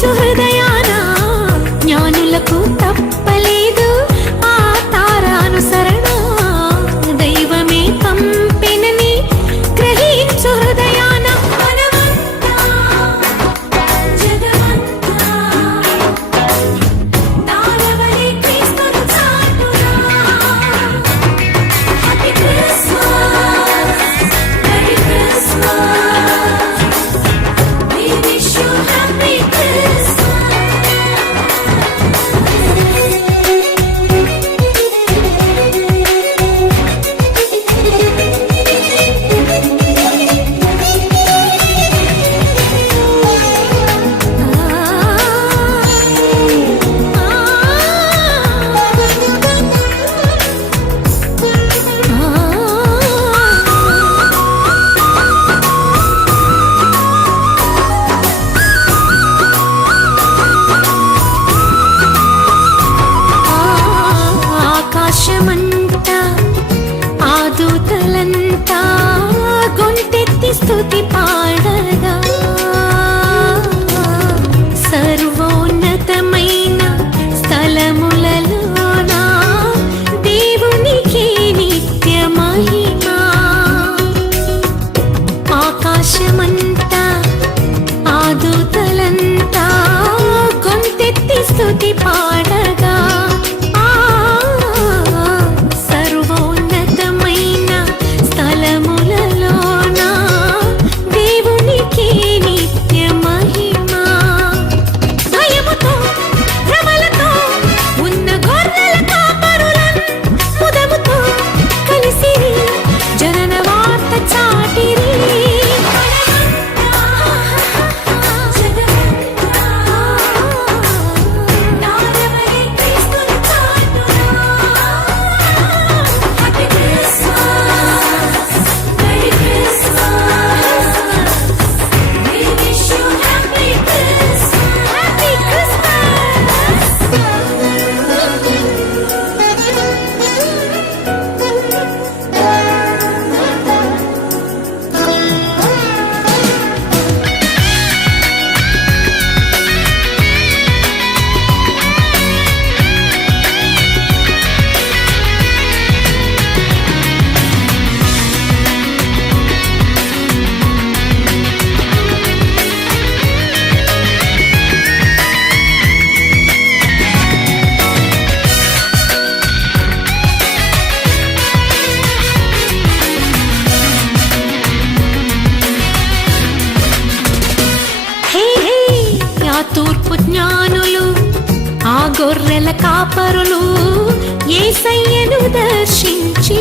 就会给 దేశమంతా ఆ దూతలంతా గొంతెత్తి స్థుతి పాడగా. సర్వోన్నతమైన స్థలములలోన దేవునికి నిత్య మహిమా ఆకాశమంతా ఆ దూతలంతా గొంతెత్తి స్థుతి పాడ కాపరులు ఏసయ్యను దర్శించి